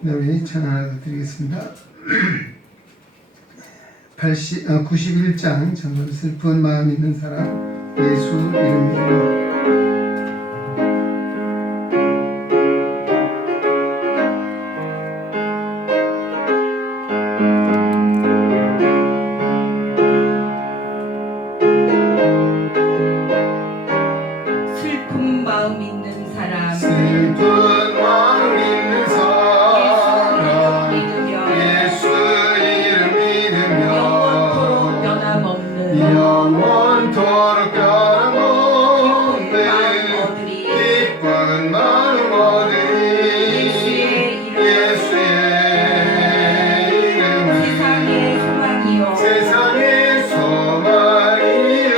네, 우리 찬양 하나 드리겠습니다. 91장 정말 슬픈 마음 있는 사람 예수 이름으로. 슬픈 마음 있는 사람 슬픈 마음 있는 사람 예수 이름 믿으며 예수 이름 믿으며 변함없는 영원토록 변함없는 기쁜 마음 얻으리 예수의 이름을 세상의 소망이요 세상의 소망이요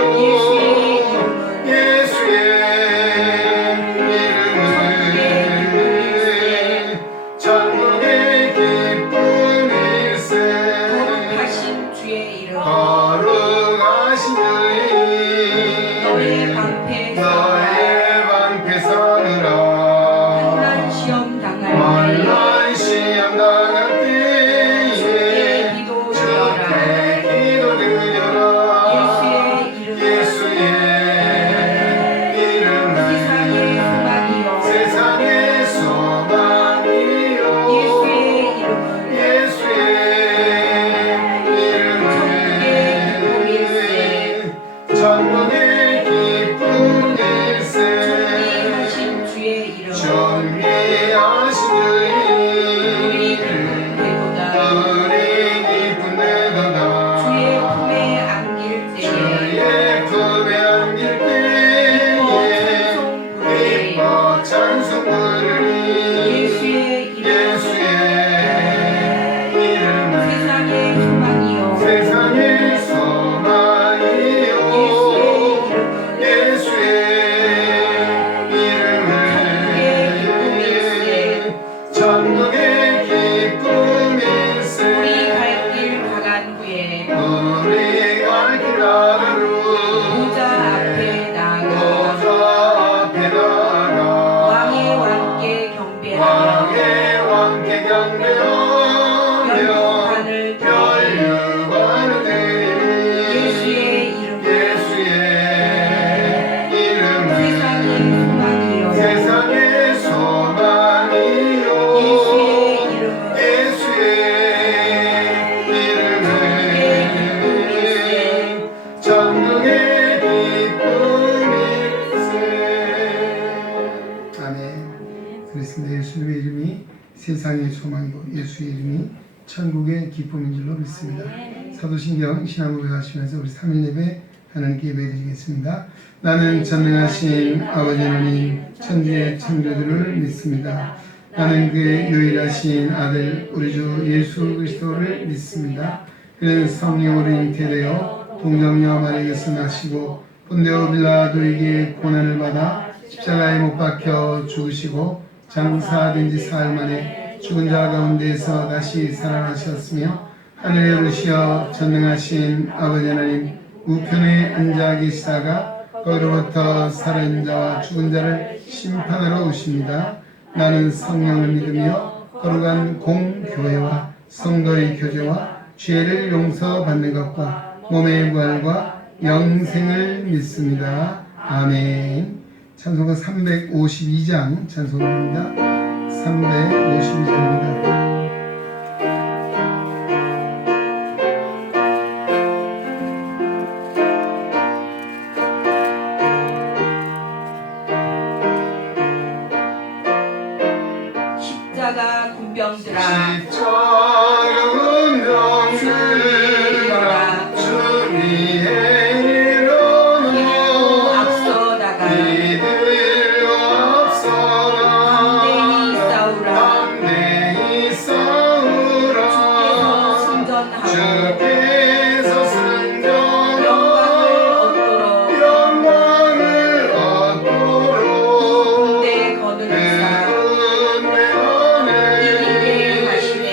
예수의 이름을 천국의 기쁨일세 거룩하신 주의 이름 거룩하신 주의 너의 방패에서 너의 방패 서느라 환난 시험 당할 환난 시험 당할 때에 때에 기도 드려라 기도 드려라 예수의 이름 예수의 이름을 세상의 소망이요 세상의 소망이요 예수의 이름을 천국의 기쁨일세 존귀하신 주의 이름 존귀하신 우리 주의 기쁜 되도다 우리 기쁜 되도다 주의 품에 안길 때에 주의 품에 안길 때에 기뻐 찬송 부르리 예수의 이름을 세상의 소망이요 세상의 소망이요 예수의 이름을 천국의 기쁨일세 우리 갈 길 가간 후에 우리 갈 길 가간 후 보좌 앞에 나아가 보좌 앞에 나아가 왕의 왕께 경배하며 왕의 왕께 경배하며 멸류관을 멸류관을 드리니 예수의 이름 예수의 이름을 세상의 소망이요 세상의 소망이요 예수의 예수의 이름을 천국의 기쁨일세. 아멘. 그렇습니다. 예수님의 이름이 세상의 소망이고 예수의 이름이 천국의 기쁨인 줄로 믿습니다. 사도신경 신앙고백 하시면서 우리 3일 예배 하나님께 예배드리겠습니다. 나는 전능하신 아버지 하나님 천지의 창조주를 믿습니다. 나는 그의 유일하신 아들 우리 주 예수 그리스도를 믿습니다. 그는 성령으로 잉태되어 동정녀 마리아에게서 나시고 본디오 빌라도에게 고난을 받아 십자가에 못 박혀 죽으시고 장사된 지 사흘 만에 죽은 자 가운데서 다시 살아나셨으며 하늘에 오르시어 전능하신 아버지 하나님 우편에 앉아 계시다가 거기로부터 살아있는 자와 죽은 자를 심판하러 오십니다. 나는 성령을 믿으며 거룩한 공교회와 성도의 교제와 죄를 용서받는 것과 몸의 부활과 영생을 믿습니다. 아멘. 찬송가 352장 찬송입니다. 352장입니다. 십자가 군병들아 십자가 군병들아 주님의 이름으로 기들고 앞서다가 기들고 앞서라 담대히 싸우라 담대히 싸우라 주께서 승전하고 주께서 영광을 얻도록 영광을 얻도록 군대 거느리사 이기게 하시네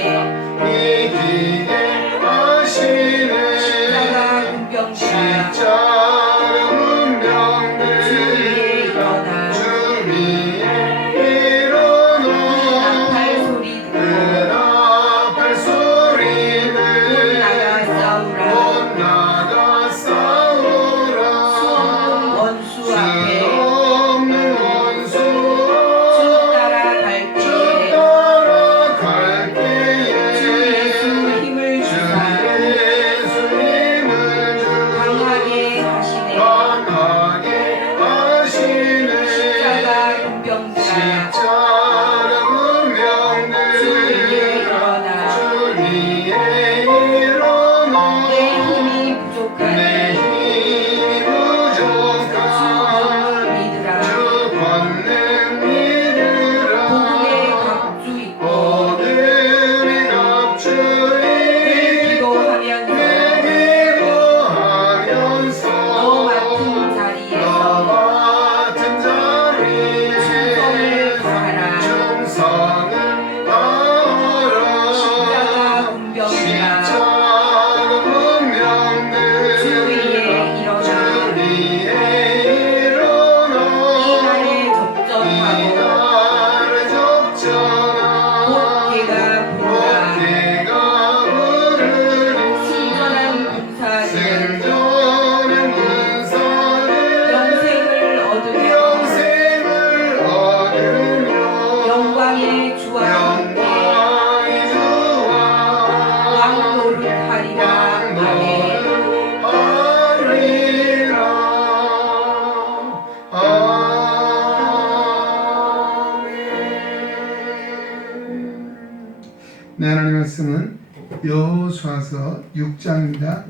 네, 하나님 말씀은 여호수아서 6장입니다.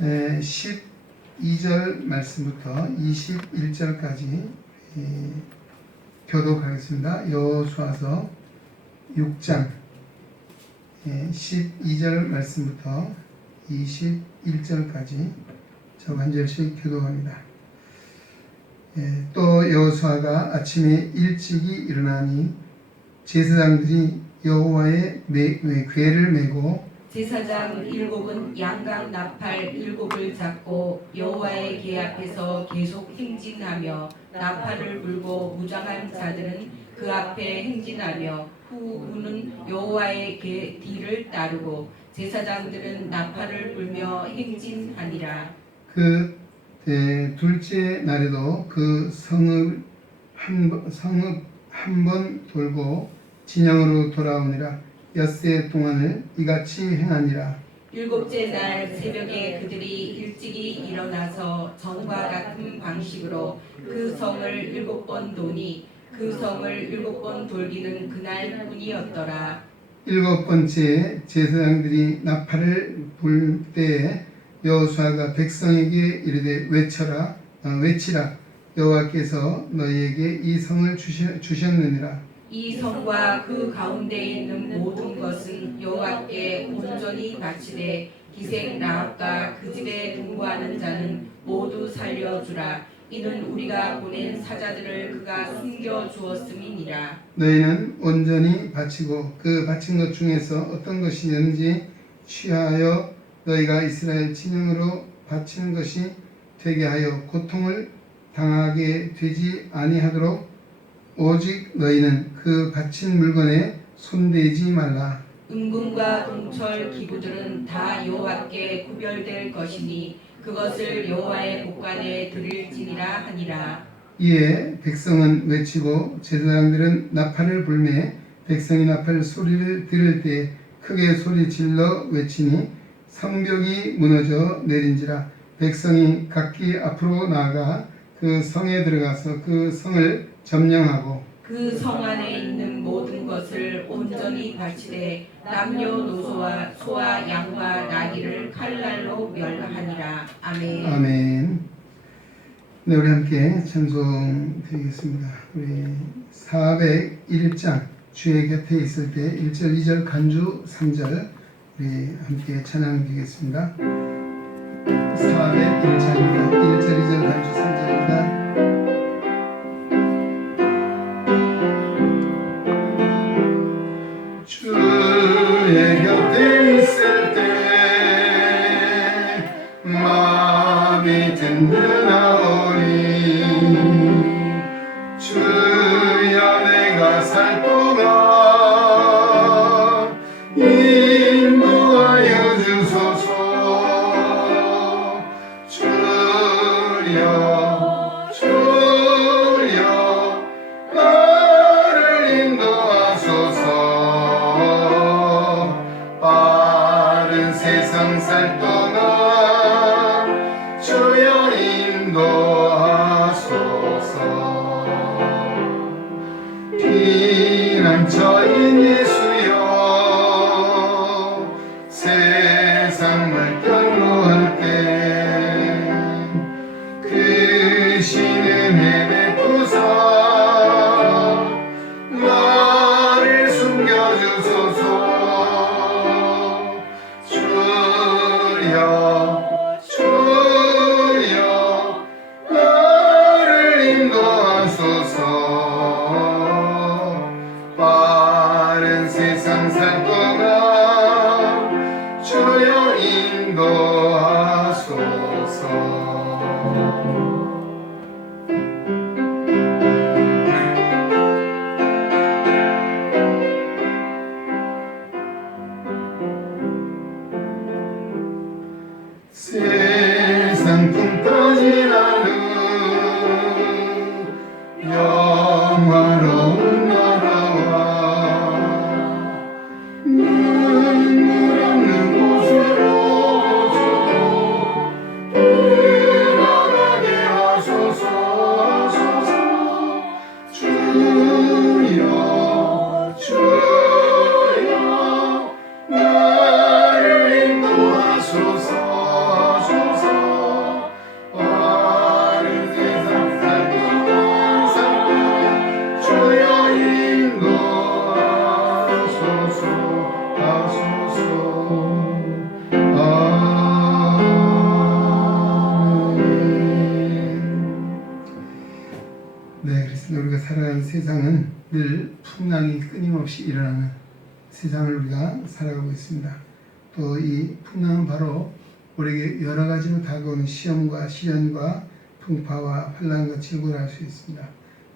12절 말씀부터 21절까지 교독하겠습니다. 여호수아서 6장 12절 말씀부터 21절까지 저 한 절씩 교독합니다. 또 여호수아가 아침에 일찍이 일어나니 제사장들이 여호와의 궤를 메고 제사장 7은 양각 나팔 7을 잡고 여호와의 궤 앞에서 계속 행진하며 나팔을 불고 무장한 자들은 그 앞에 행진하며 후우는 여호와의 궤 뒤를 따르고 제사장들은 나팔을 불며 행진하니라. 그 둘째 날에도 그 성읍 한 번 돌고 진영으로 돌아오니라. 엿새 동안을 이같이 행하니라. 7째 날 새벽에 그들이 일찍이 일어나서 전과 같은 방식으로 그 성을 7번 도니 그 성을 7번 돌기는 그날 뿐이었더라. 7번째 제사장들이 나팔을 불 때에 여호수아가 백성에게 이르되 외치라. 여호와께서 너희에게 이 성을 주셨느니라. 이 성과 그 가운데 있는 모든 것은 여호와께 온전히 바치되 기생 라합과 그 집에 동거하는 자는 모두 살려주라. 이는 우리가 보낸 사자들을 그가 숨겨 주었음이니라. 너희는 온전히 바치고 그 바친 것 중에서 어떤 것이든지 취하여 너희가 이스라엘 진영으로 바치는 것이 되게 하여 고통을 당하게 되지 아니하도록 오직 너희는 그 바친 물건에 손대지 말라. 은금과 동철 기구들은 다 여호와께 구별될 것이니 그것을 여호와의 복관에 드릴지니라 하니라. 이에 백성은 외치고 제사장들은 나팔을 불매 백성이 나팔 소리를 들을 때 크게 소리 질러 외치니 성벽이 무너져 내린지라. 백성이 각기 앞으로 나아가 그 성에 들어가서 그 성을 점령하고 그 성 안에 있는 모든 것을 온전히 바치되 남녀노소와 소와 양과 나귀를 칼날로 멸하니라. 아멘. 아멘. 네, 우리 함께 찬송 드리겠습니다. 우리 401장 주의 곁에 있을 때 1절, 2절, 간주 3절 우리 함께 찬양 드리겠습니다. 401장입니다. 1절, 2절, 간주 3절입니다. 주의 곁에 있을 때 마음이 든든하오니 주여 내가 살 동안 인도하여 주소서. 주여 나를 인도하소서. 빠른 세상 살 동안 주여 인도하소서. 피난처인 예수여 세상 물결로할 때 크신 은혜 베푸사 나를 숨겨주소서. 주여 나를 인도하소서. 빠른 세상 살 동안 주여 인도하소서. 세상 풍 떠지라는 영화로운 나라와 눈물 없는 곳으로 들어가게 하소서. 주여 살아가는 세상은 늘 풍랑이 끊임없이 일어나는 세상을 우리가 살아가고 있습니다. 또 이 풍랑은 바로 우리에게 여러 가지로 다가오는 시험과 시련과 풍파와 환난과 질고를 할 수 있습니다.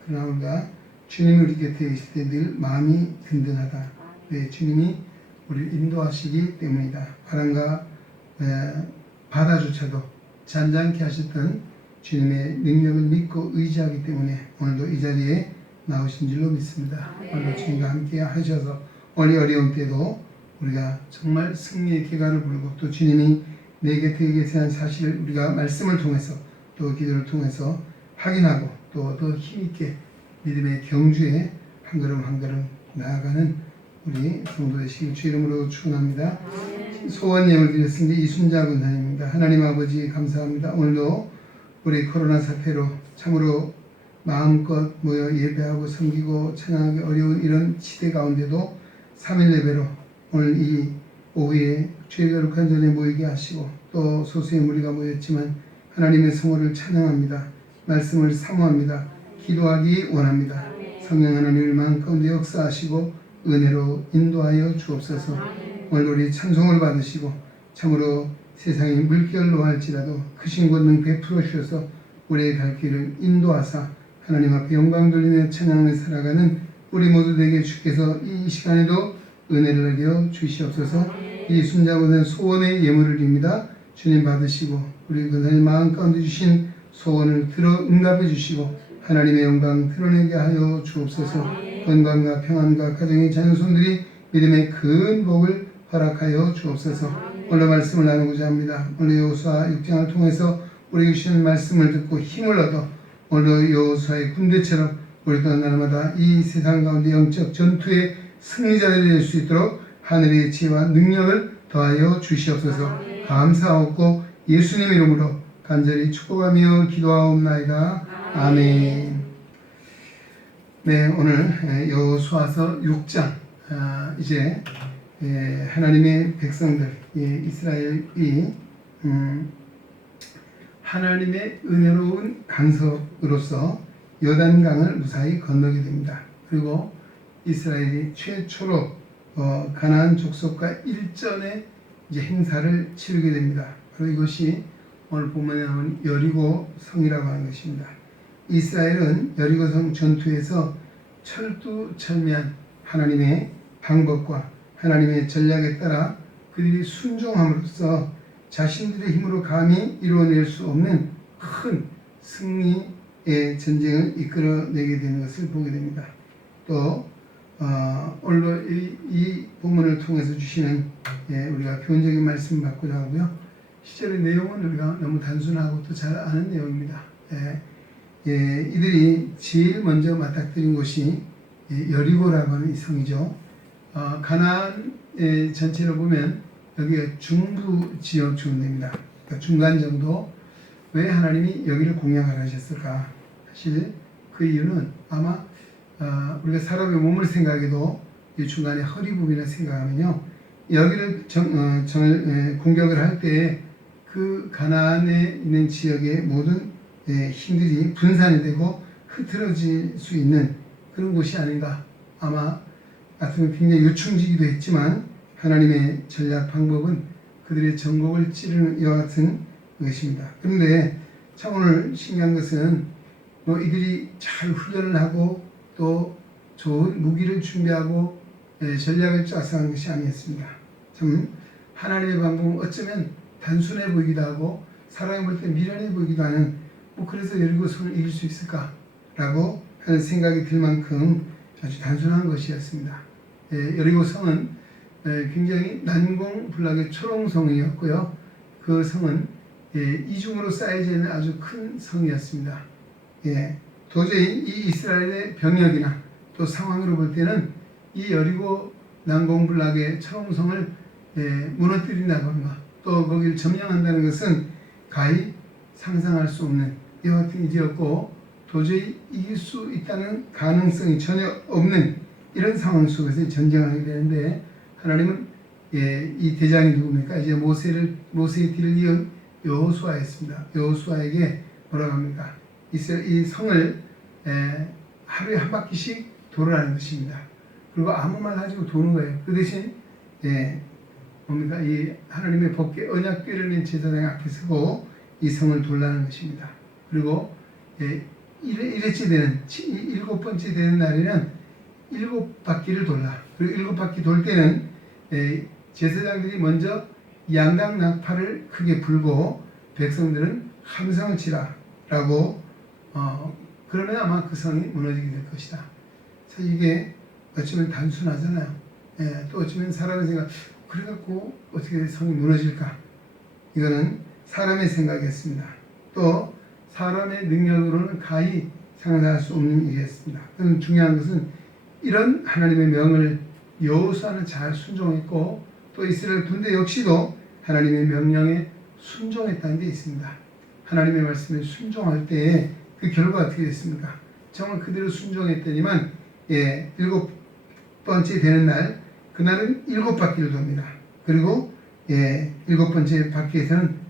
그러나 우리가 주님이 우리 곁에 계실 때 늘 마음이 든든하다. 왜? 주님이 우리를 인도하시기 때문이다. 바람과 바다조차도 잔잔케 하셨던 주님의 능력을 믿고 의지하기 때문에 오늘도 이 자리에 나오신 줄로 믿습니다. 오늘도 주님과 함께 하셔서 오늘 어려운 때도 우리가 정말 승리의 기가를 부르고 또 주님이 내 곁에 계시다는 사실을 우리가 말씀을 통해서 또 기도를 통해서 확인하고 또 더 힘있게 믿음의 경주에 한 걸음 한 걸음 나아가는 우리 성도 되시길 주 이름으로 축원합니다. 소원 예물 드렸습니다. 이순자 권사님입니다. 하나님 아버지 감사합니다. 오늘도 우리 코로나 사태로 참으로 마음껏 모여 예배하고 섬기고 찬양하기 어려운 이런 시대 가운데도 3일 예배로 오늘 이 오후에 주의 거룩한 전에 모이게 하시고 또 소수의 무리가 모였지만 하나님의 성호를 찬양합니다. 말씀을 사모합니다. 기도하기 원합니다. 성령 하나님을 마음 가운데 역사하시고 은혜로 인도하여 주옵소서. 오늘 우리 찬송을 받으시고 참으로 세상이 물결로 할지라도 크신 권능 베풀어 주셔서 우리의 갈 길을 인도하사 하나님 앞에 영광 돌리며 찬양을 살아가는 우리 모두 되게 주께서 이 시간에도 은혜를 내려 주시옵소서. 이 순자보다는 소원의 예물을 드립니다. 주님 받으시고 우리 권사님 마음 가운데 주신 소원을 들어 응답해 주시고 하나님의 영광 드러내게 하여 주옵소서. 건강과 평안과 가정의 자녀손들이 믿음의 큰 복을 허락하여 주옵소서. 오늘 말씀을 나누고자 합니다. 오늘 여호수아 6장을 통해서 우리에게 주시는 말씀을 듣고 힘을 얻어 오늘 여호수아의 군대처럼 우리도 날마다 이 세상 가운데 영적 전투의 승리자들이 될 수 있도록 하늘의 지혜와 능력을 더하여 주시옵소서. 감사하고 예수님 이름으로 간절히 축복하며 기도하옵나이다. 아멘. 네, 오늘 여호수아서 6장 이제 하나님의 백성들 이스라엘이 하나님의 은혜로운 간섭으로서 요단강을 무사히 건너게 됩니다. 그리고 이스라엘이 최초로 가나안 족속과 일전의 이제 행사를 치르게 됩니다. 그리고 이것이 오늘 본문에 나오는 여리고 성이라고 하는 것입니다. 이스라엘은 여리고성 전투에서 철두철미한 하나님의 방법과 하나님의 전략에 따라 그들이 순종함으로써 자신들의 힘으로 감히 이루어낼 수 없는 큰 승리의 전쟁을 이끌어내게 되는 것을 보게 됩니다. 또 오늘도 이 본문을 통해서 주시는 우리가 교훈적인 말씀을 받고자 하고요. 실제로 내용은 우리가 너무 단순하고 또 잘 아는 내용입니다. 이들이 제일 먼저 맞닥뜨린 곳이 여리고라고 하는 이 성이죠. 가나안 전체로 보면 여기가 중부 지역 주운입니다. 그러니까 중간 정도. 왜 하나님이 여기를 공략을 하셨을까? 사실 그 이유는 아마 우리가 사람의 몸을 생각해도 이 중간에 허리 부분이나 생각하면요, 여기를 공격을 할 때 그 가나안에 있는 지역의 모든 힘들이 분산이 되고 흐트러질 수 있는 그런 곳이 아닌가. 아마 같으면 굉장히 요충지기도 했지만 하나님의 전략 방법은 그들의 전곡을 찌르는 이와 같은 것입니다. 그런데 참 오늘 신기한 것은 이들이 잘 훈련을 하고 또 좋은 무기를 준비하고 전략을 짜서 한 것이 아니었습니다. 참 하나님의 방법은 어쩌면 단순해 보이기도 하고 사람이 볼 때 미련해 보이기도 하는 그래서 여리고성을 이길 수 있을까라고 하는 생각이 들 만큼 아주 단순한 것이었습니다. 여리고성은 굉장히 난공불락의 초롱성이었고요. 그 성은 이중으로 쌓여져 있는 아주 큰 성이었습니다. 도저히 이 이스라엘의 병력이나 또 상황으로 볼 때는 이 여리고 난공불락의 초롱성을 무너뜨린다거나 또 거기를 점령한다는 것은 가히 상상할 수 없는 이와 같은 일이었고 도저히 이길 수 있다는 가능성이 전혀 없는 이런 상황 속에서 전쟁을 하게 되는데 하나님은 이 대장이 누굽니까? 이제 모세의 뒤를 이은 여호수아였습니다. 여호수아에게 뭐라고 합니까? 이 성을 하루에 한 바퀴씩 돌아라는 것입니다. 그리고 아무 말 하지고 도는 거예요. 그 대신 뭡니까? 이 하나님의 법궤 언약궤를 맨 제사장 앞에 서고 이 성을 돌라는 것입니다. 그리고 일회째 되는 7번째 되는 날에는 7바퀴를 돌라. 그리고 7바퀴 돌 때는 제사장들이 먼저 양각 나팔을 크게 불고 백성들은 함성을 치라라고 그러면 아마 그 성이 무너지게 될 것이다. 사실 이게 어쩌면 단순하잖아요. 또 어쩌면 사람의 생각 그래갖고 어떻게 성이 무너질까? 이거는 사람의 생각이었습니다. 또 사람의 능력으로는 가히 상상할 수 없는 일이었습니다. 그럼 중요한 것은 이런 하나님의 명을 여호수아는 잘 순종했고 또 이스라엘 군대 역시도 하나님의 명령에 순종했다는 데 있습니다. 하나님의 말씀에 순종할 때에 그 결과가 어떻게 됐습니까? 정말 그대로 순종했더니만 7번째 되는 날 그날은 7바퀴를 돕니다. 그리고 7번째 바퀴에서는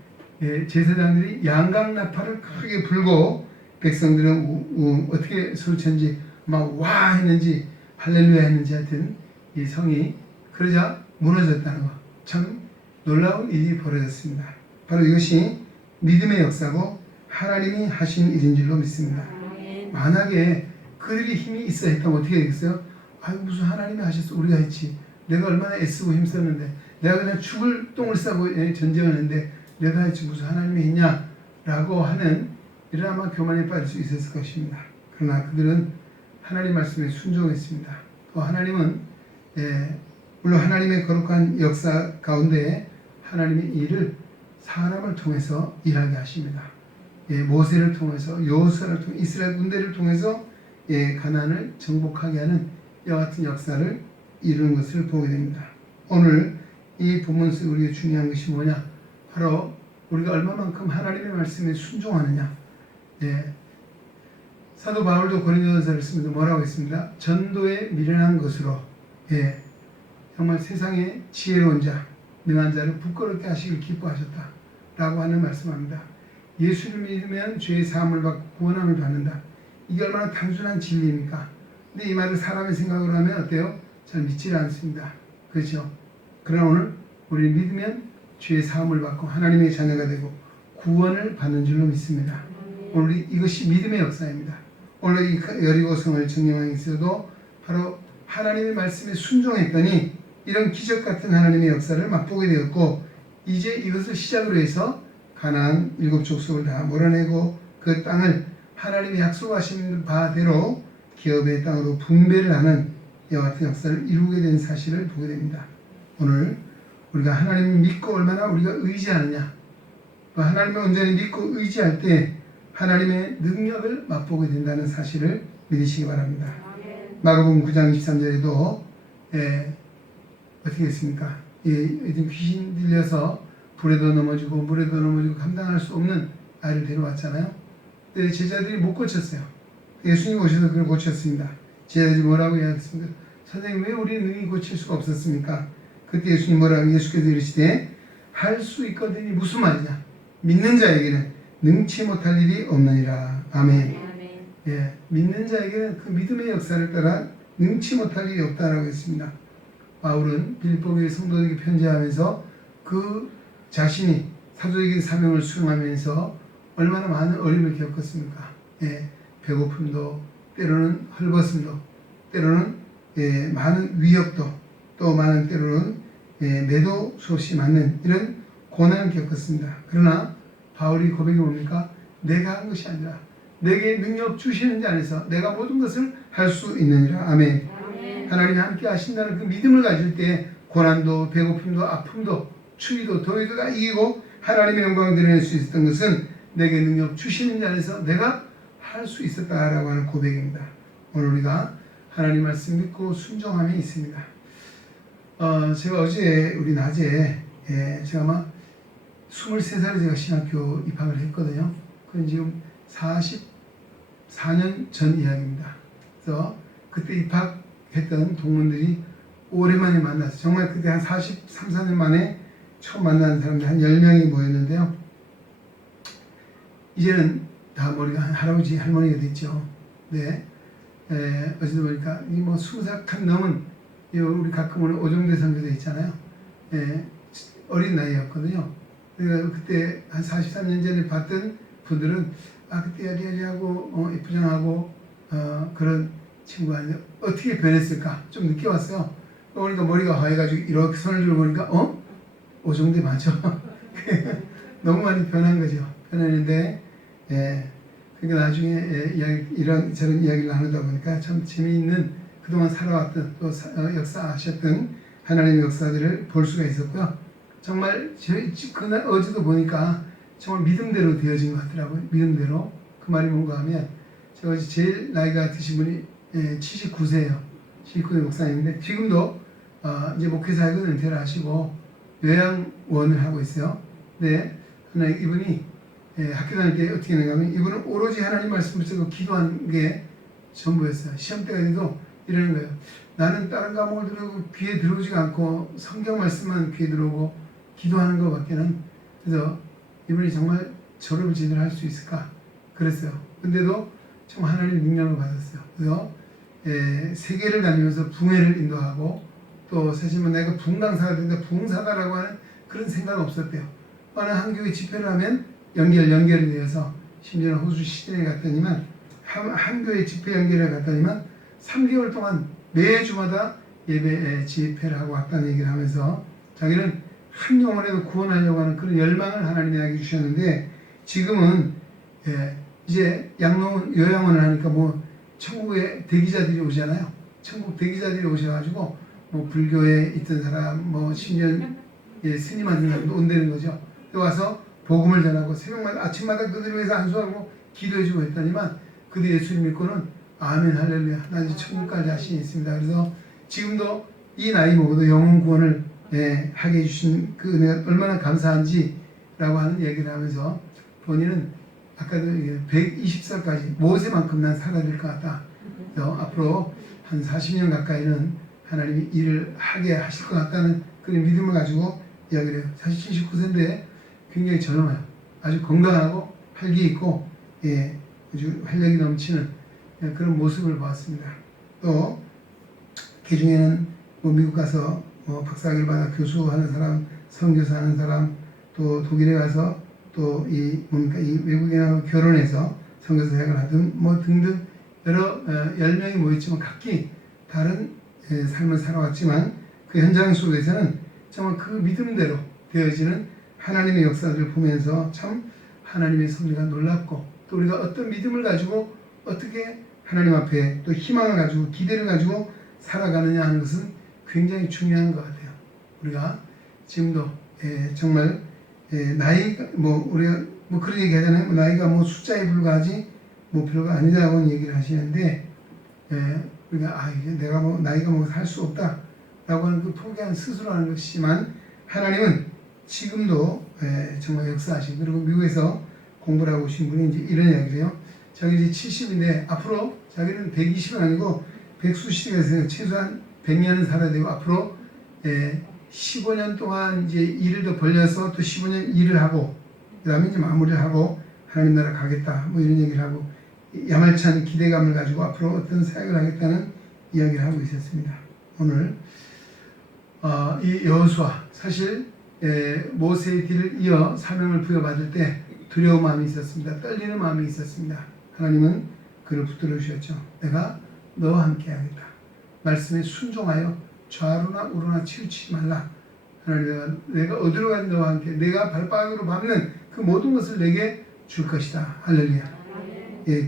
제사장들이 양각 나팔을 크게 불고 백성들은 어떻게 소리쳤는지 막 와 했는지 할렐루야 했는지 하여튼 이 성이 그러자 무너졌다는 거 참 놀라운 일이 벌어졌습니다. 바로 이것이 믿음의 역사고 하나님이 하신 일인 줄로 믿습니다. 만약에 그들이 힘이 있어 했다면 어떻게 되겠어요? 아이고 무슨 하나님이 하셨어 우리가 했지. 내가 얼마나 애쓰고 힘썼는데 내가 그냥 죽을 똥을 싸고 전쟁하는데 내가 했지 무슨 하나님이 했냐 라고 하는 이런 아마 교만에 빠질 수 있었을 것입니다. 그러나 그들은 하나님 말씀에 순종했습니다. 또 하나님은 물론 하나님의 거룩한 역사 가운데 하나님의 일을 사람을 통해서 일하게 하십니다. 모세를 통해서 여호수아를 통해 이스라엘 군대를 통해서 가나안을 정복하게 하는 이와 같은 역사를 이루는 것을 보게 됩니다. 오늘 이 본문 속 우리가 중요한 것이 뭐냐? 바로 우리가 얼마만큼 하나님의 말씀에 순종하느냐. 사도 바울도 고린도전서를 쓰면서 뭐라고 했습니다. 전도에 미련한 것으로 정말 세상에 지혜로운 자, 능한 자를 부끄럽게 하시길 기뻐하셨다 라고 하는 말씀합니다. 예수를 믿으면 죄의 사함을 받고 구원함을 받는다. 이게 얼마나 단순한 진리입니까? 근데 이 말을 사람의 생각으로 하면 어때요? 잘 믿지 않습니다. 그렇죠? 그러나 오늘 우리 믿으면 죄의 사함을 받고 하나님의 자녀가 되고 구원을 받는 줄로 믿습니다. 오늘 이것이 믿음의 역사입니다. 오늘 이 여리고성을 정령하기 있어도 바로 하나님의 말씀에 순종했더니 이런 기적 같은 하나님의 역사를 맛보게 되었고 이제 이것을 시작으로 해서 가나안 7족속을 다 몰아내고 그 땅을 하나님이 약속하신 바대로 기업의 땅으로 분배를 하는 이와 같은 역사를 이루게 된 사실을 보게 됩니다. 오늘 우리가 하나님을 믿고 얼마나 우리가 의지하느냐, 하나님을 온전히 믿고 의지할 때 하나님의 능력을 맛보게 된다는 사실을 믿으시기 바랍니다. 마가복음 9장 23절에도 어떻게 했습니까? 귀신 들려서 불에도 넘어지고 물에도 넘어지고 감당할 수 없는 아이를 데려왔잖아요. 근데 제자들이 못 고쳤어요. 예수님 오셔서 그걸 고쳤습니다. 제자들이 뭐라고 이야기했습니까? 선생님 왜 우리 능히 고칠 수가 없었습니까? 그때 예수님 뭐라고 예수께서 이르시되 할 수 있거든이 무슨 말이냐? 믿는 자에게는 능치 못할 일이 없느니라. 아멘. 믿는 자에게는 그 믿음의 역사를 따라 능치 못할 일이 없다라고 했습니다. 바울은 빌립보교회 성도들에게 편지하면서 그 자신이 사도적인 사명을 수행하면서 얼마나 많은 어려움을 겪었습니까? 배고픔도 때로는 헐벗음도 때로는 많은 위협도 또 많은 때로는 매도 수없이 맞는 이런 고난을 겪었습니다. 그러나 바울이 고백이 뭡니까? 내가 한 것이 아니라 내게 능력 주시는 자 안에서 내가 모든 것을 할 수 있느니라. 아멘. 하나님이 함께 하신다는 그 믿음을 가질 때 고난도 배고픔도 아픔도 추위도 더위도 다 이기고 하나님의 영광을 드러낼 수 있었던 것은 내게 능력 주시는 자 안에서 내가 할 수 있었다라고 하는 고백입니다. 오늘 우리가 하나님 말씀 믿고 순종함이 있습니다. 제가 어제 우리 낮에 제가 아마 23살에 제가 신학교 입학을 했거든요. 그건 지금 44년 전 이야기입니다. 그래서 그때 입학했던 동문들이 오랜만에 만나서 정말 그때 한 43, 4년 만에 처음 만나는 사람들 한 10명이 모였는데요. 이제는 다 머리가 한 할아버지, 할머니가 됐죠. 네. 어제도 보니까 이 뭐 20살 넘은 우리 가끔 오는 오종대 선교사 있잖아요. 어린 나이였거든요. 그때 한 43년 전에 봤던 분들은 그때 여리여리하고 예쁘장하고 그런 친구 아니에요. 어떻게 변했을까? 좀 늦게 왔어요. 그러니까 머리가 하얘가지고 이렇게 손을 들고 보니까 오종대 맞죠? 너무 많이 변한 거죠. 변했는데 그러니까 나중에 이런 저런 이야기를 나누다 보니까 참 재미있는 그동안 살아왔던 또 역사하셨던 하나님의 역사들을 볼 수가 있었고요. 정말 그날 어제도 보니까 정말 믿음대로 되어진 것 같더라고요. 믿음대로. 그 말이 뭔가 하면 제가 어제 제일 나이가 드신 분이 79세예요. 79세 목사님인데 지금도 이제 목회사역은 은퇴를 하시고 요양원을 하고 있어요. 근데 이분이 학교 다닐 때 어떻게 했는가 하면 이분은 오로지 하나님 말씀 붙잡고 기도한 게 전부였어요. 시험 때가 돼도 이러는 거예요. 나는 다른 과목을 들어오고 귀에 들어오지가 않고 성경 말씀만 귀에 들어오고 기도하는 것밖에는. 그래서 이분이 정말 졸업을 제대로 할 수 있을까 그랬어요. 근데도 정말 하나님 능력을 받았어요. 그래서 세계를 다니면서 붕회를 인도하고 또 사실 뭐 내가 붕강사가 된다 붕사다라고 하는 그런 생각은 없었대요. 어느 한 교회 집회를 하면 연결이 되어서 심지어는 호주 시드니에 갔더니만 한 교회 집회 연결에 갔더니만 3개월 동안 매주마다 예배 집회를 하고 왔다는 얘기를 하면서 자기는 한 영혼에도 구원하려고 하는 그런 열망을 하나님이 나에게 주셨는데 지금은 이제 요양원을 하니까 뭐 천국에 대기자들이 오잖아요. 천국 대기자들이 오셔가지고 뭐 불교에 있던 사람 뭐 10년 스님한테 사람도 온다는 거죠. 와서 복음을 전하고 새벽마다 아침마다 그들을 위해서 안수하고 기도해주고 했더니만 그들 예수님 믿고는 아멘 할렐루야 나 이제 천국 갈 자신이 있습니다. 그래서 지금도 이 나이 먹어도 영혼 구원을 하게 해주신 그 은혜가 얼마나 감사한지라고 하는 얘기를 하면서 본인은 아까도 120살까지 모세만큼 난 살아야 될 것 같다. 그래서 앞으로 한 40년 가까이는 하나님이 일을 하게 하실 것 같다는 그런 믿음을 가지고 이야기를 해요. 사실 79세인데 굉장히 젊어요. 아주 건강하고 활기 있고 아주 활력이 넘치는 그런 모습을 보았습니다. 또 그중에는 뭐 미국 가서 뭐 박사학위를 받아 교수하는 사람, 선교사하는 사람, 또 독일에 가서 또 이 외국인하고 결혼해서 선교사 사역을 하든 뭐 등등 여러 10명이 모였지만 각기 다른 삶을 살아왔지만 그 현장 속에서는 정말 그 믿음대로 되어지는 하나님의 역사들을 보면서 참 하나님의 섭리가 놀랍고 또 우리가 어떤 믿음을 가지고 어떻게 하나님 앞에 또 희망을 가지고 기대를 가지고 살아가느냐 하는 것은 굉장히 중요한 것 같아요. 우리가 지금도 정말 나이 우리가 그런 얘기 하잖아요. 나이가 숫자에 불과하지 별거 아니다라고 얘기를 하시는데 우리가 이제 내가 나이가 할 수 없다라고 하는 그 포기한 스스로 하는 것이지만 하나님은 지금도 정말 역사하시고 그리고 미국에서 공부를 하고 오신 분이 이제 이런 이야기를 해요. 자기 이제 70인데 앞으로 자기는 120은 아니고 백수시대가 있으니까 최소한 100년은 살아야 되고 앞으로 15년 동안 이제 일을 더 벌려서 또 15년 일을 하고 그 다음에 이제 마무리를 하고 하나님 나라 가겠다 이런 얘기를 하고 야말찬 기대감을 가지고 앞으로 어떤 사역을 하겠다는 이야기를 하고 있었습니다. 오늘 이 여호수아 사실 모세의 뒤를 이어 사명을 부여받을 때 두려운 마음이 있었습니다. 떨리는 마음이 있었습니다. 하나님은 그를 붙들어 주셨죠. 내가 너와 함께 하겠다. 말씀에 순종하여 좌로나 우로나 치우치지 말라. 하나님 내가 어디로 가든 너와 함께 내가 발바닥으로 밟는 그 모든 것을 내게 줄 것이다. 할렐루야.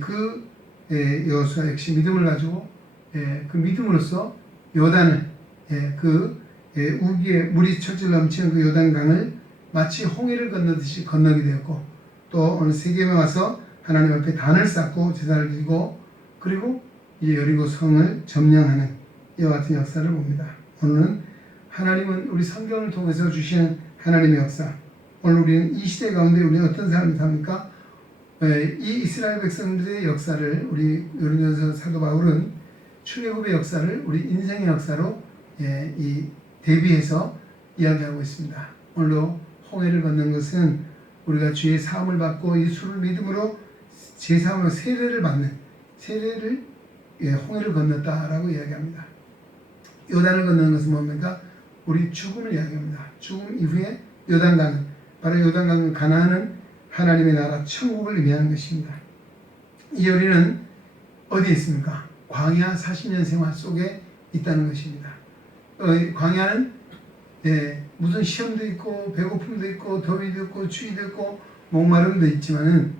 그 여호수아 역시 믿음을 가지고 그 믿음으로써 요단을 우기에 물이 철철 넘치는 그 요단강을 마치 홍해를 건너듯이 건너게 되었고 또 오늘 세겜에 와서 하나님 앞에 단을 쌓고 제사를 드리고 그리고 이 여리고 성을 점령하는 이와 같은 역사를 봅니다. 오늘은 하나님은 우리 성경을 통해서 주시는 하나님의 역사 오늘 우리는 이 시대 가운데 우리는 어떤 삶을 삽니까? 이 이스라엘 백성들의 역사를 우리 요르단서 사도 바울은 출애굽의 역사를 우리 인생의 역사로 대비해서 이야기하고 있습니다. 오늘도 홍해를 걷는 것은 우리가 주의 사함을 받고 예수를 믿음으로 제 사함으로 세례를 받는 세례를 홍해를 건넜다라고 이야기합니다. 요단을 건너는 것은 뭡니까? 우리 죽음을 이야기합니다. 죽음 이후에 요단강은 바로 요단강을 가나안은 하나님의 나라 천국을 의미하는 것입니다. 이 우리는 어디에 있습니까? 광야 40년 생활 속에 있다는 것입니다. 광야는 무슨 시험도 있고 배고픔도 있고 더위도 있고 추위도 있고 목마름도 있지만은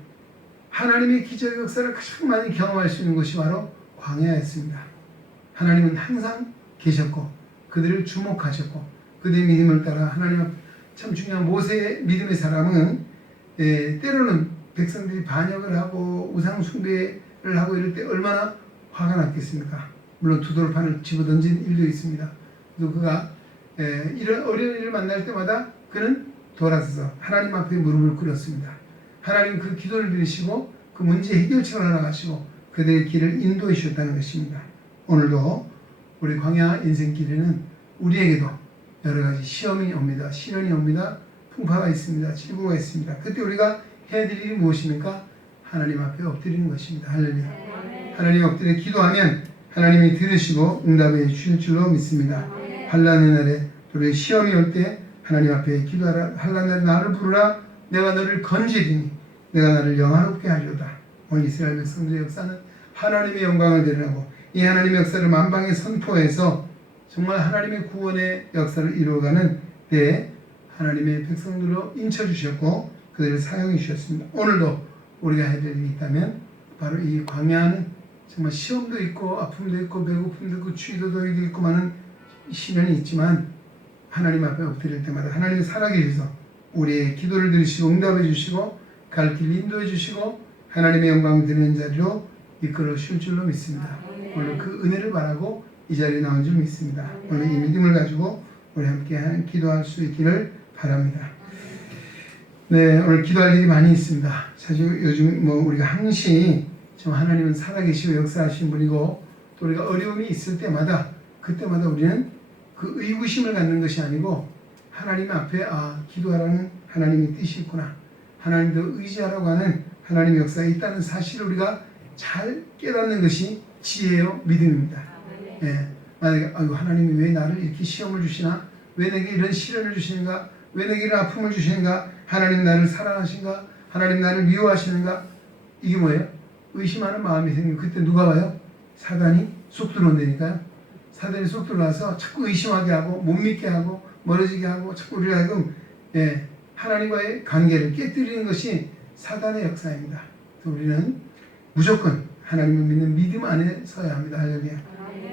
하나님의 기적 역사를 가장 많이 경험할 수 있는 곳이 바로 광야였습니다. 하나님은 항상 계셨고 그들을 주목하셨고 그들의 믿음을 따라 하나님 앞 참 중요한 모세의 믿음의 사람은 때로는 백성들이 반역을 하고 우상 숭배를 하고 이럴 때 얼마나 화가 났겠습니까? 물론 두돌판을 집어던진 일도 있습니다. 또 그가 이런 어려운 일을 만날 때마다 그는 돌아서서 하나님 앞에 무릎을 꿇었습니다. 하나님 그 기도를 들으시고 그 문제 해결책을 알아가시고 그들의 길을 인도해 주셨다는 것입니다. 오늘도 우리 광야 인생길에는 우리에게도 여러 가지 시험이 옵니다. 시련이 옵니다. 풍파가 있습니다. 질고가 있습니다. 그때 우리가 해야 될 일이 무엇입니까? 하나님 앞에 엎드리는 것입니다. 할렐루야. 하나님 엎드려 기도하면 하나님이 들으시고 응답해 주실 줄로 믿습니다. 환난의 날에 또 시험이 올 때 하나님 앞에 기도하라. 환난의 나를 부르라. 내가 너를 건지리니 내가 나를 영화롭게 하리로다. 오늘 이스라엘 백성들의 역사는 하나님의 영광을 드러나고 이 하나님의 역사를 만방에 선포해서 정말 하나님의 구원의 역사를 이루어가는 때에 하나님의 백성들로 인쳐주셨고 그들을 사용해 주셨습니다. 오늘도 우리가 해야 될 일이 있다면 바로 이 광야는 정말 시험도 있고 아픔도 있고 배고픔도 있고 추위도 더위도 있고 많은 시련이 있지만 하나님 앞에 엎드릴 때마다 하나님이 살아계셔서 우리의 기도를 들으시고 응답해 주시고 갈 길 인도해 주시고 하나님의 영광 드리는 자리로 이끌어 주실 줄로 믿습니다. 오늘 그 은혜를 바라고 이 자리에 나온 줄 믿습니다. 오늘 이 믿음을 가지고 우리 함께 기도할 수 있기를 바랍니다. 네, 오늘 기도할 일이 많이 있습니다. 사실 요즘 우리가 항시 좀 하나님은 살아계시고 역사하신 분이고 또 우리가 어려움이 있을 때마다 그때마다 우리는 그 의구심을 갖는 것이 아니고 하나님 앞에 기도하라는 하나님의 뜻이 있구나. 하나님도 의지하라고 하는 하나님의 역사가 있다는 사실을 우리가 잘 깨닫는 것이 지혜요 믿음입니다. 만약에 하나님이 왜 나를 이렇게 시험을 주시나? 왜 내게 이런 시련을 주시는가? 왜 내게 이런 아픔을 주시는가? 하나님 나를 사랑하신가? 하나님 나를 미워하시는가? 이게 뭐예요? 의심하는 마음이 생기면 그때 누가 와요? 사단이 쏙 들어온다니까요. 사단이 쏙 들어와서 자꾸 의심하게 하고 못 믿게 하고 멀어지게 하고 자꾸 우리를 하여금 하나님과의 관계를 깨뜨리는 것이 사단의 역사입니다. 우리는 무조건 하나님을 믿는 믿음 안에 서야 합니다. 할렐루야.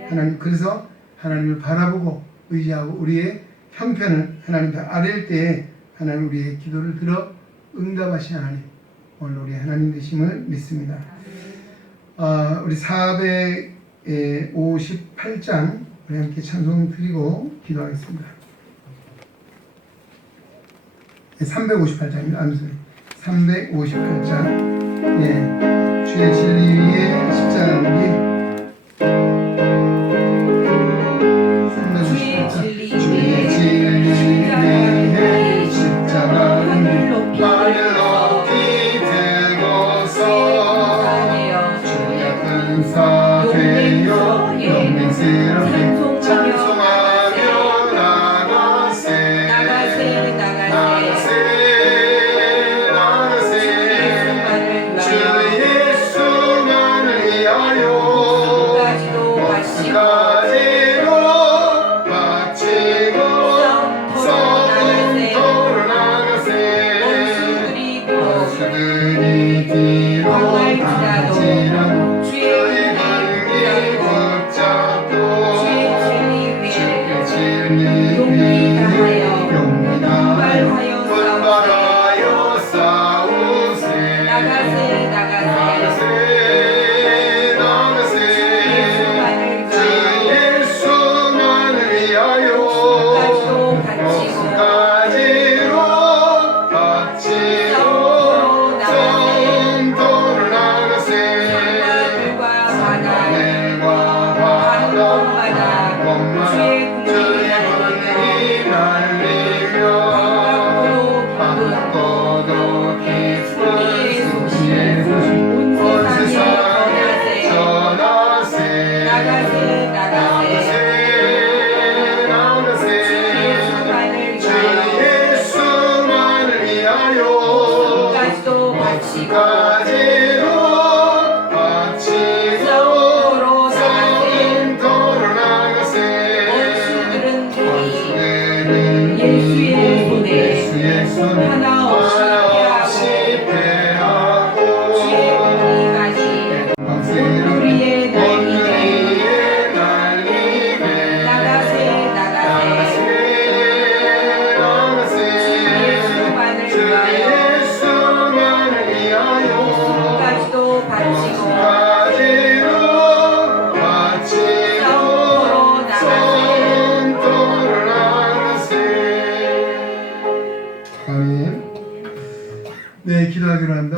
하나님, 그래서 하나님을 바라보고 의지하고 우리의 형편을 하나님 아랠 때에 하나님 우리의 기도를 들어 응답하신 하나님, 오늘 우리 하나님 되심을 믿습니다. 우리 458장 우리 함께 찬송 드리고 기도하겠습니다. 358장입니다. 암송 358장. 주의 진리 위에 십자가 무기. 주의 진리 위에 십자가 하늘 높이 들고서 주의 근사되어 영맹스럽게 찬송하며 나가세 주 예수만을 위하여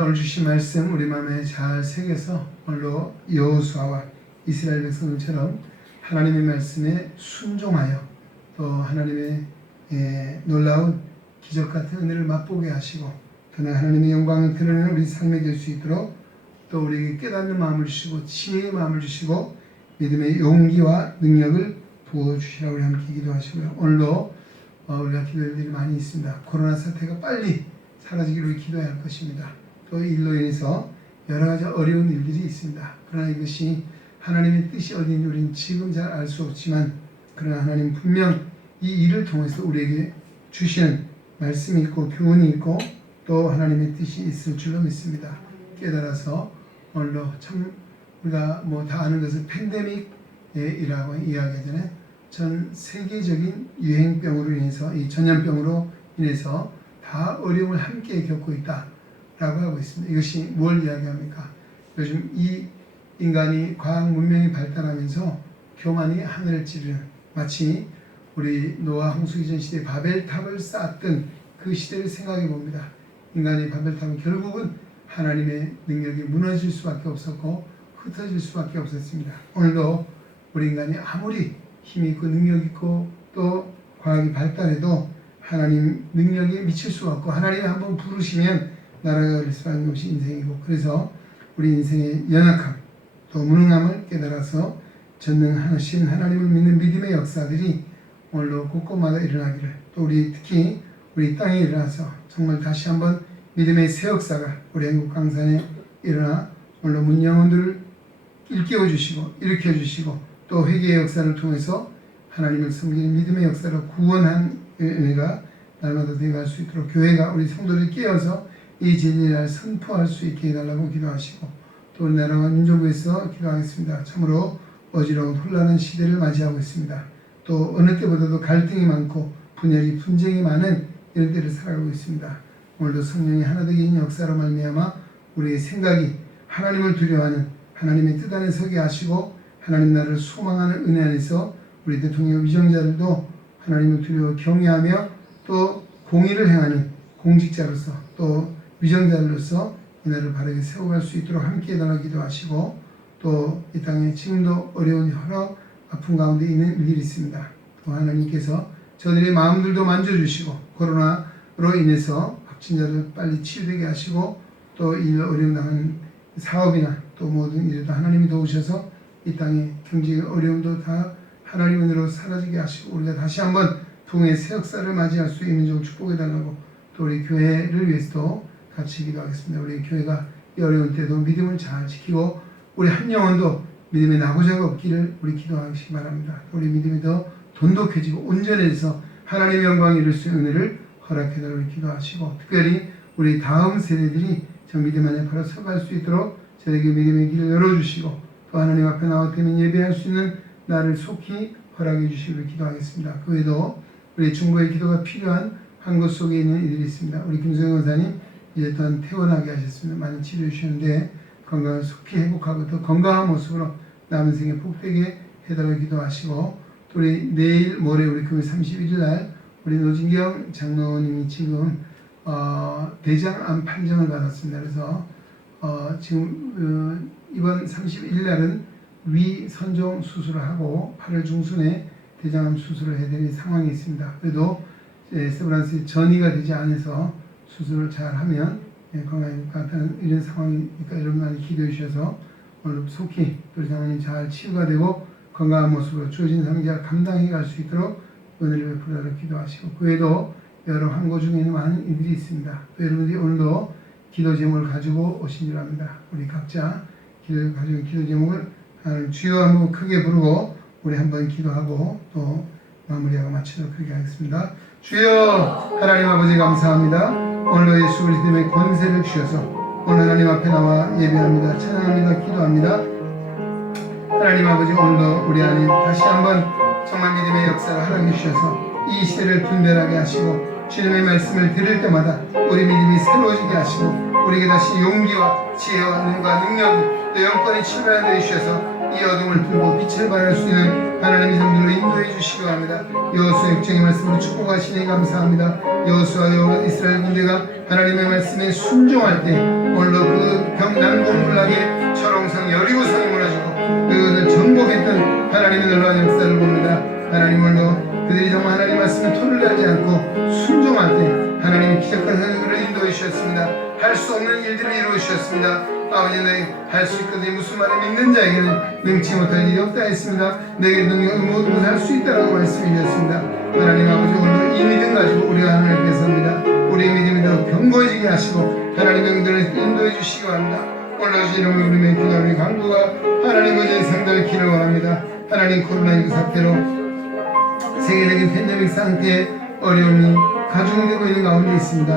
오늘 주신 말씀 우리 마음에 잘 새겨서 오늘로 여호수아와 이스라엘 백성들처럼 하나님의 말씀에 순종하여 또 하나님의 놀라운 기적 같은 은혜를 맛보게 하시고 그러나 하나님의 영광을 드러내는 우리 삶에 될 수 있도록 또 우리에게 깨닫는 마음을 주시고 지혜의 마음을 주시고 믿음의 용기와 능력을 부어주시라고 우리 함께 기도하시고요. 오늘도 우리가 기도할 일이 많이 있습니다. 코로나 사태가 빨리 사라지기를 기도해야 할 것입니다. 또 이 일로 인해서 여러 가지 어려운 일들이 있습니다. 그러나 이것이 하나님의 뜻이 어딘지 우리는 지금 잘 알 수 없지만 그러나 하나님 분명 이 일을 통해서 우리에게 주시는 말씀이 있고 교훈이 있고 또 하나님의 뜻이 있을 줄로 믿습니다. 깨달아서 오늘로 참 우리가 뭐 다 아는 것은 팬데믹이라고 이야기하잖아요. 전 세계적인 유행병으로 인해서 이 전염병으로 인해서 다 어려움을 함께 겪고 있다라고 하고 있습니다. 이것이 뭘 이야기합니까? 요즘 이 인간이 과학 문명이 발달하면서 교만이 하늘을 찌르는 마치 우리 노아 홍수 이전 시대에 바벨탑을 쌓았던 그 시대를 생각해 봅니다. 인간의 바벨탑은 결국은 하나님의 능력이 무너질 수밖에 없었고 흩어질 수밖에 없었습니다. 오늘도 우리 인간이 아무리 힘이 있고 능력이 있고 또 과학이 발달해도 하나님 능력에 미칠 수가 없고 하나님이 한번 부르시면 날아갈 수밖에 없이 인생이고 그래서 우리 인생의 연약함 또 무능함을 깨달아서 전능하신 하나님을 믿는 믿음의 역사들이 오늘도 곳곳마다 일어나기를 또 우리 특히 우리 땅에 일어나서 정말 다시 한번 믿음의 새 역사가 우리 한국 강산에 일어나 오늘도 문 영혼들을 일깨워 주시고 일으켜 주시고 또 회개의 역사를 통해서 하나님을 섬기는 믿음의 역사로 구원한 은혜가 날마다 되어갈 수 있도록 교회가 우리 성도를 깨어서 이 진리를 선포할 수 있게 해달라고 기도하시고 또 나라와 민족을 위해서 기도하겠습니다. 참으로 어지러운 혼란한 시대를 맞이하고 있습니다. 또 어느 때보다도 갈등이 많고 분쟁이 많은 이런 때를 살아가고 있습니다. 오늘도 성령이 하나 되게 있는 역사로 말미암아 우리의 생각이 하나님을 두려워하는 하나님의 뜻 안에 서게 하시고 하나님 나라를 소망하는 은혜 안에서 우리 대통령 위정자들도 하나님을 두려워 경외하며 또 공의를 행하는 공직자로서 또 위정자로서 이 나라를 바르게 세워갈 수 있도록 함께 해달라고 기도하시고 또 이 땅에 지금도 어려운 여러 아픔 가운데 있는 일들이 있습니다. 또 하나님께서 저들의 마음들도 만져주시고 코로나로 인해서 확진자들 빨리 치유되게 하시고 또 이 어려움 당한 사업이나 또 모든 일에도 하나님이 도우셔서 이 땅의 경제의 어려움도 다 하나님 은혜로 사라지게 하시고 우리가 다시 한번 부흥의 새 역사를 맞이할 수 있는 줄 축복해달라고 또 우리 교회를 위해서도 같이 기도하겠습니다. 우리 교회가 이 어려운 때도 믿음을 잘 지키고 우리 한 영혼도 믿음에 나고자가 없기를 우리 기도하시기 바랍니다. 우리 믿음이 더 돈독해지고 온전해서 하나님의 영광을 이룰 수 있는 은혜를 허락해달라고 기도하시고 특별히 우리 다음 세대들이 저 믿음 안에 바로 서갈 수 있도록 저에게 믿음의 길을 열어주시고 또 하나님 앞에 나와 되면 예배할 수 있는 나를 속히 허락해 주시기를 기도하겠습니다. 그 외에도 우리 중보의 기도가 필요한 한 곳 속에 있는 이들이 있습니다. 우리 김성영 원사님 이제 또한 퇴원하게 하셨습니다. 많이 치료해 주셨는데 건강을 속히 회복하고 더 건강한 모습으로 남은 생에 복되게 해달라고 기도하시고 또 우리 내일 모레 우리 금요일 31일 날 우리 노진경 장로님이 지금 대장암 판정을 받았습니다. 그래서 지금 이번 31일 날은 위 선종 수술을 하고 8월 중순에 대장암 수술을 해야 되는 상황이 있습니다. 그래도 세브란스에 전이가 되지 않아서 수술을 잘 하면 건강할 것 같다는 이런 상황이니까 여러분 많이 기도해 주셔서 오늘 속히 우리 장로님 잘 치유가 되고 건강한 모습으로 주어진 상자 감당해 갈 수 있도록 은혜를 베풀어라 기도하시고 그 외에도 여러 환고 중에 있는 많은 일들이 있습니다. 또 여러분들이 오늘도 기도 제목을 가지고 오신 줄 압니다. 우리 각자 기도 가지고 기도 제목을 주여 한번 크게 부르고 우리 한번 기도하고 또 마무리하고 마치도록 그렇게 하겠습니다. 주여 하나님 아버지 감사합니다. 오늘도 예수 그리스도의 권세를 주셔서 오늘 하나님 앞에 나와 예배합니다. 찬양합니다. 기도합니다. 하나님 아버지 오늘도 우리 안에 다시 한번 정말 믿음의 역사를 허락해 주셔서 이 시대를 분별하게 하시고 주님의 말씀을 들을 때마다 우리 믿음이 새로워지게 하시고 우리에게 다시 용기와 지혜와 눈과 능력 또 영권이 출발하게 해주셔서 이 어둠을 뚫고 빛을 발할 수 있는 하나님의 성도로 인도해 주시기 바랍니다. 여호수아 6장의 말씀으로 축복하시니 감사합니다. 여호수아 이스라엘 군대가 하나님의 말씀에 순종할 때 오늘도 그 난공불락의 철옹성 여리고성이 무너지고 그것을 정복했던 하나님의 놀라운 역사를 봅니다. 하나님 오늘도 그들이 정말 하나님 말씀에 토를 내지 않고 순종할 때 하나님이 기적과 사역을 인도해 주셨습니다. 할 수 없는 일들을 이루어 주셨습니다. 아버지 내게 할 수 있거든요. 무슨 말을 믿는 자에게는 능치 못할 일이 없다 했습니다. 내게 능력을 모든 것을 할 수 있다라고 말씀해 주셨습니다. 하나님 아버지 오늘도 이 믿음 가지고 우리가 하나님 앞에 섭니다. 우리의 믿음이 더 견고해지게 하시고 하나님의 응답을 인도해 주시기 바랍니다. 오늘 이름으로 우리의 기도하는 강구가 하나님의 인생들을 기를 원합니다. 하나님 코로나19 사태로 세계적인 팬데믹 상태에 어려움이 가중되고 있는 가운데 있습니다.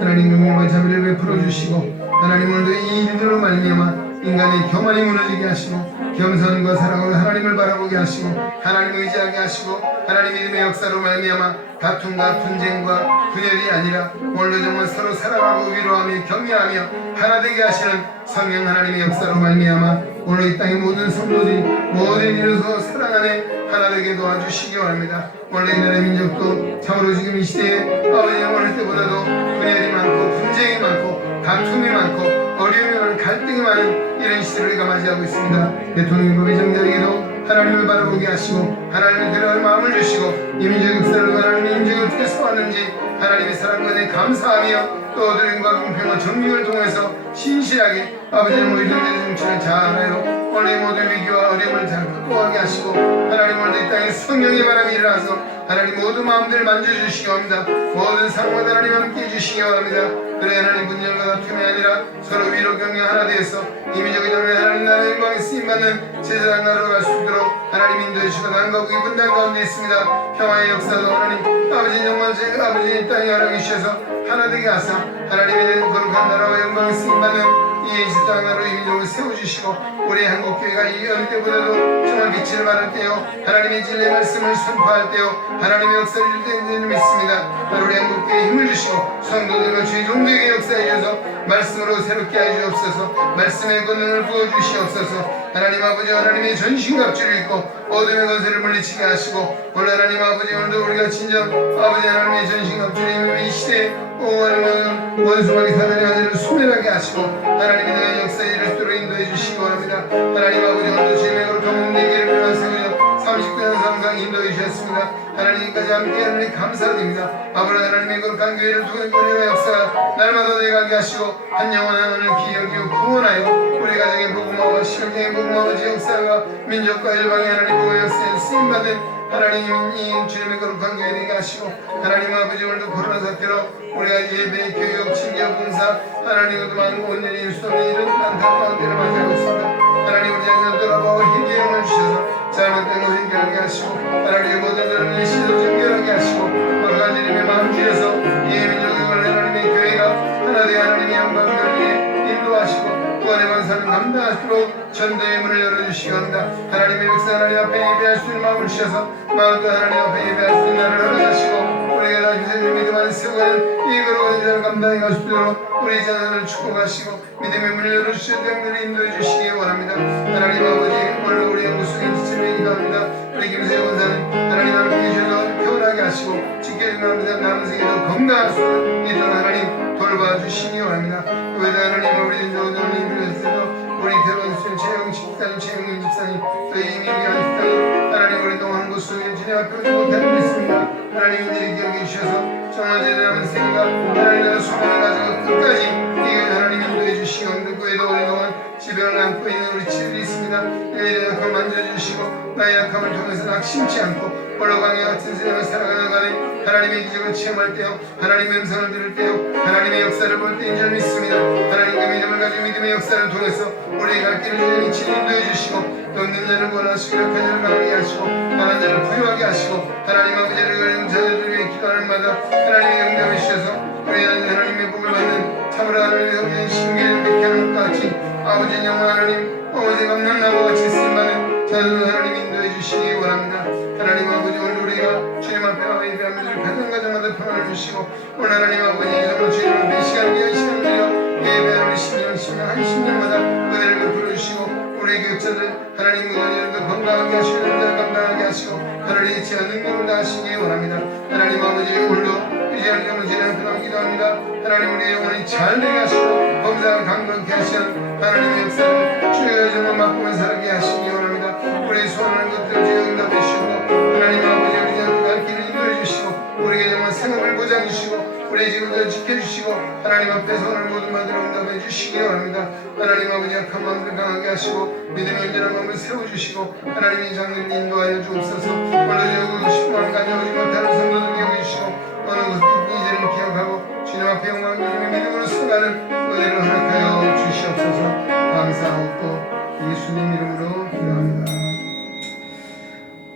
하나님 영광과 자비를 베풀어 주시고 하나님 오늘도 이 일들로 말미암아 인간의 교만이 무너지게 하시고 겸손과 사랑으로 하나님을 바라보게 하시고 하나님을 의지하게 하시고 하나님 믿음의 역사로 말미암아 다툼과 분쟁과 분열이 아니라 오늘도 정말 서로 사랑하고 위로하며 격려하며 하나 되게 하시는 성령 하나님의 역사로 말미암아 오늘 이 땅의 모든 성도들이 모든 일에서 사랑 안에 하나 되게 도와주시기 바랍니다. 오늘 이 나라의 민족도 참으로 지금 이 시대에 아버지 오늘 때보다도 분열이 많고 분쟁이 많고 다툼이 많고 어려움이 많은 갈등이 많은 이런 시대를 우리가 맞이하고 있습니다. 대통령과 위정자에게도 하나님을 바라보게 하시고 하나님을 들어갈 마음을 주시고 이 민족 역사를 하나님의 인적을 어떻게 소화하는지 하나님의 사랑과 내 감사하며 또 어드림과 공평과 정직을 통해서 신실하게 아버지의 모든 정치를 잘 알아요. 오늘 모든 위기와 어려움을 잘 극복하게 하시고 하나님 오늘 이 땅에 성령의 바람이 일어나서 하나님 모든 마음들을 만져주시기 바랍니다. 모든 상황과 하나님 함께 해주시기 바랍니다. 그래 하나님 분열과 다툼이 아니라 서로 위로 격려 하나 되어서 이 민족의 정말 하나님 나라의 영광에 쓰임받는 제사장 나라로 갈 수 있도록 하나님 인도해 주시고 난과 북이 분단 가운데 있습니다. 평화의 역사도 하나님 아버지 영광 아버지 이 땅에 허락해 주셔서 하나 되게 하사 하나님의 거룩한 나라와 영광에 쓰임받는 이 제사장 나라로 이 민족을 세워주시고 우리 한국교회가 이 어느 때보다도 정말 빛을 발할 때요 하나님의 진리의 말씀을 선포할 때요 하나님의 역사를 줄 때는 믿습니다. 우리 한국교회에 힘을 주시고 성도들과 주의 종들에게 역사해 주셔서 말씀으로 새롭게 해 주옵소서. 말씀의 권능을 부어주시옵소서. 하나님 아버지 하나님의 전신갑주를 입고 어둠의 권세를 물리치게 하시고 오늘 하나님 아버지 오늘도 우리가 진정 아버지 하나님의 전신갑주를 입는 이 시대에 하나님 원수마귀 사단의 아들을 소멸하게 하시고 하나님의 대한 역사에 이를 수로 인도해 주시기 바랍니다. 하나님 아버지 오늘도 주님의 거룩한 몸대기를 일어나세우며 39년 상상 인도해 주셨습니다. 하나님까지 함께 하나님 감사드립니다. 아버지 하나님의 거룩한 교회를 통해 권위의 역사가 날마다 내가게 하시고 한 영혼 하나를 기억이고 구원하여 우리 가정의 복음화와 시각적인 복음화와 지역사회와 민족과 일방의 하나님 복음의 역사에 쓰임받는 하나님 이 주님의 거룩한 교회 되게 하시고 하나님 아버지 오늘도 코로나 사태로 우리가 예배, 교육, 친교, 봉사 하나님 그동안 오늘 일수 없는 이런 안타까운 때를 맞이하고 있습니다. 하나님 우리 자녀를 돌아보고 회개를 주셔서 잘못된 것 회개하게 하시고 하나님의 모든 자를 시도 정결하게 하시고 거룩한 주님의 마음 주셔서 이 민족의 하나님의 교회가 하나 되어 하나님의 영광을 위해 인도하시고 구원의 권사를 감당하시도록 전도의 문을 열어주시기 합니다. 하나님의 역사 하나님 앞에 예배할 수 있는 마음을 주셔서 마음껏 하나님 앞에 예배할 수 있는 날을 허락하시고 우리가 다 주세요 믿음 안에 세워가는 이 거룩한 일을 감당해 갈 수 있도록 우리 자녀를 축복하시고 믿음의 문을 열어주시는 장들을 인도해 주시기 원합니다. 하나님 아버지 오늘 우리 영구속에 지침을 기도합니다. 우리 김세희 원사는 하나님 함께 계셔서 편하게 하시고 지켜주는 합니다. 남은 생에도 건강할 수 있도록 하나님 돌봐주시기 원합니다. 외다 하나님 우리 조정님 주셔서 우리 대원수님 최영 집사님 최영민 집사님 또 이민경 집사님 하나님 우리 동안 곳속에 주님 앞에 오지 못하는 믿습니다. 하나님들이 기억해 주셔서 정말 제대로는 생각 하나님의 소망을 가지고 끝까지 이걸 하나님 인도해 주시고 그 외에도 오랫동안 지병을 안고 있는 우리 친구들이 있습니다. 이들의 약함을 만져주시고 나의 약함을 통해서 낙심치 않고 홀로광야 같은 세상을 살아가는 간에 하나님의 기적을 체험할 때요 하나님의 음성을 들을 때요 하나님의 역사를 볼 때인 줄 믿습니다. 하나님의 믿음을 가지고 믿음의 역사를 통해서 우리의 갈 길을 주님이 친히 인도해 주시고 또 없는 자를 구원하시고 약한 자를 강하게 하시고 강한 자를 부유하게 하시고 하나님 아버지를 가진 자들을 위해 기도하는 마다 하나님의 응답을 주셔서 우리 하나님의 복을 받는 참으로 하나님의 성전 신기를 맺게 하는 것 같이 아버지 영원 하나님 어머니 감난 나무같이 쓰임받는 자들을 하나님 인도해 주시기 원합니다. 하나님 아버지 오늘 우리가 주님 앞에 나와 예배하는 가정마다 평안을 주시고 오늘 하나님 아버지 정말 주님 앞에 시간 위한 시간 들여 예배하는 우리 10년 한 10년마다 은혜를 베풀어 주시고 우리 교육자들 하나님 의원님들 건강하게 하시고 감당하게 하시고 하나님 잊지 않는 능력을 다하시기 원합니다. 하나님 아버지 오늘도 이제는 영원지는 그런 기도합니다. 하나님 우리 영혼이 잘 되게 하시고 범사를 강건케 하시는 하나님의 역사를 주여 정말 맛보며 살게 하시기 원합니다. 우리 소원하는 것들 주여 응답해 주시고 하나님 아버지 우리 갈 길을 인도해 주시고 우리에게 정말 생업을 보장해 주시고 우리 지금도 지켜주시고 하나님 앞에서 오늘 모든 말들 응답해 주시기 원합니다. 하나님 아버지 약한 마음들 강하게 하시고 믿음의 온전한 마음을 세워주시고 하나님의 장를 인도하여 주옵소서. 오늘도 여기 싶어하는 가져오지 못하는 성도들 여겨주시고 어느 곳 이제는 기억하고 주님 앞에 영광 주님의 믿음으로 승하는 은혜를 허락하여 주시옵소서. 감사하옵고 예수님 이름으로 기도합니다.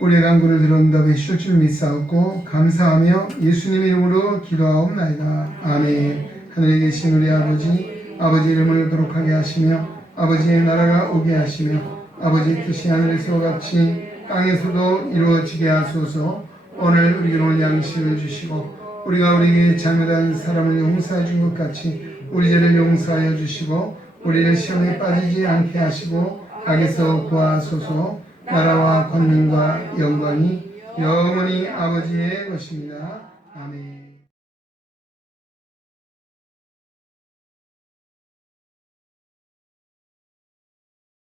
우리의 간구를 들어 응답해 주실 줄 믿사옵고 감사하며 예수님 이름으로 기도하옵나이다. 아멘. 하늘에 계신 우리 아버지 이름을 거룩하게 하시며 아버지의 나라가 오게 하시며 아버지의 뜻이 하늘에서와 같이 땅에서도 이루어지게 하소서. 오늘 우리에게 오늘 양식을 주시고 우리가 우리에게 잘못한 사람을 용서해 준 것 같이 우리 죄를 용서하여 주시고 우리를 시험에 빠지지 않게 하시고 악에서 구하소서. 나라와 권능과 영광이 영원히 아버지의 것입니다. 아멘.